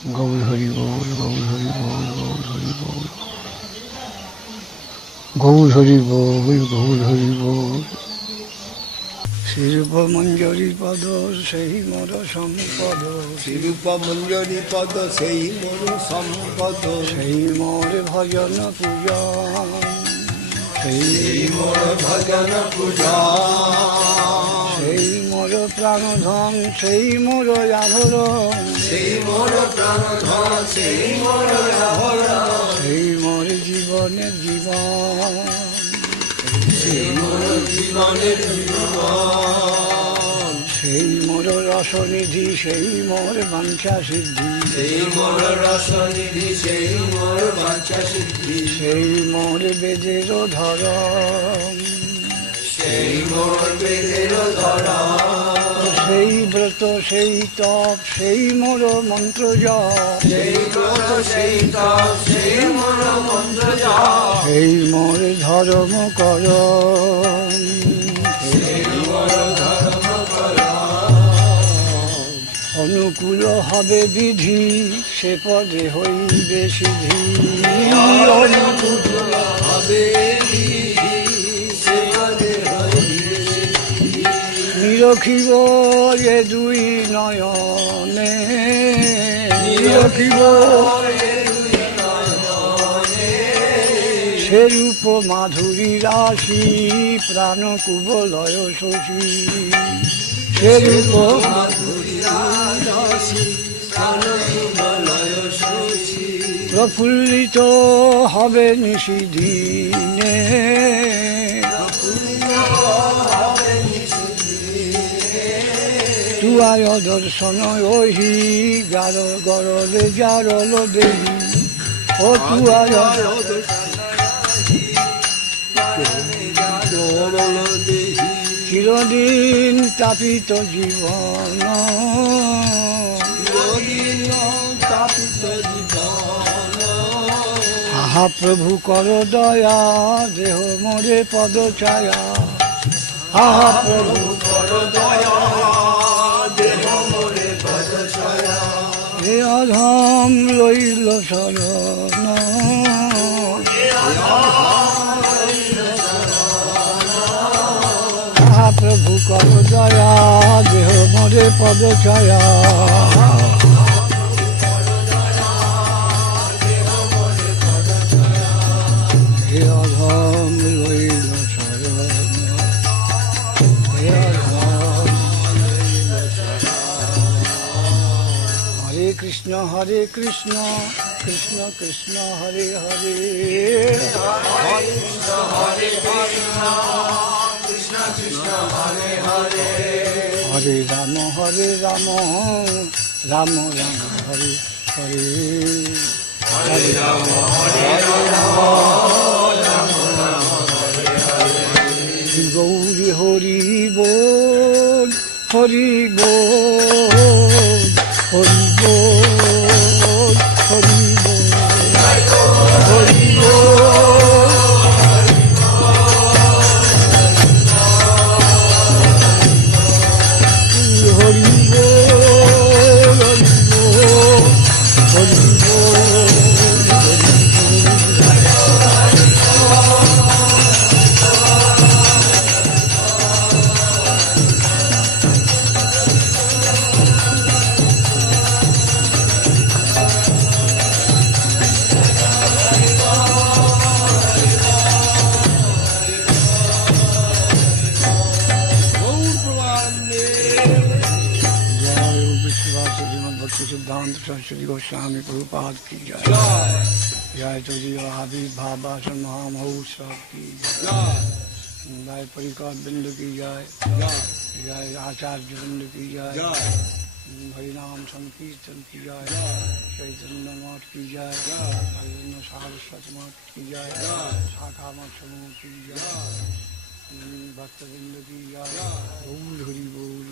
গৌর হরি বল, গৌর হরি বল, গৌর হরি বল, গৌর হরি বল, গৌর হরি বল। শ্রীরূপ মঞ্জরি পদ সেই মোর সম্পদ, শ্রীরূপ মঞ্জরি পদ সেই মোর সম্পদ, সেই মোর ভজন পূজা, সেই মোর ভজন পূজা, সেই মোর প্রাণধন, সেই মোর আভরণ, সেই মোর প্রাণধন, সেই মোর আভরণ, সেই মোর জীবনের জীবন, সেই মোর জীবনের জীবন, সেই মোর রসনিধি, সেই মোর বাঞ্ছা সিদ্ধি, সেই মোর রসনিধি, সেই মোর বাঞ্ছা সিদ্ধি, সেই মোর বেদের ধরন, সেই মোর বেদের ধরা, সেই ব্রত, সেই তপ, সেই মোর মন্ত্র জপ, সেই ব্রত, সেই তপ, সেই মোর মন্ত্র জপ, সেই মোর ধর্ম করণ, সেই মোর ধর্ম করা, অনুকূল হবে বিধি, সে পদে হইবে সিদ্ধি, অনুকূল হবে বিধি, সে পদে হইবে সিদ্ধি। নিরখিব এ দুই নয়নে, নিরখিব এ দুই নয়নে, সেরূপ মাধুরী রাশি, প্রাণ কুবলয় শশী, সেরূপ মাধুরী রাশি, প্রাণ কুবলয় শশী। প্রফুল্লিত হবে নিশিদিনে, তুয়ায় দর্শন ওহি, গার গরলে জারল দেহি, ও তুয়ায় চিরদিন তাপিত জীবন, তাপিত জীবন, আহা প্রভু কর দয়া, দেহ মোরে পদ ছায়া, আহা প্রভু কর দয়া, দেহ মোরে পদ ছায়া, হে অধম লইল শরণ, আহা প্রভু কর দয়া, দেহ মোরে পদ ছায়া, হে অধম লইল শরণ, হে অধম লইল শরণ। হরে কৃষ্ণ কৃষ্ণ কৃষ্ণ হরে হরে, হরে কৃষ্ণ কৃষ্ণ কৃষ্ণ হরে হরে, হরে রাম রাম রাম হরে হরে, হরে রাম হরে রাম, রাম রাম হরে হরে। শ্রী গৌরী হরি বল, হরি বল, হরি বল, হরি বল, হরি सिद्धांत सरस्वती गोस्वामी प्रभुपाद की जय, जय तुझी आविर्भाव भाषण महामहोत्सव की जय, जय परिकर बिंद की जय, जय आचार्य बिंद की जय, हरिनाम संकीर्तन की जय, चैतन्य मठ की जय, हरिजन सारस्वत मठ की जय, शाखा मठ समूह की जय, भक्तबिंद की जय, गौर हरि बोल।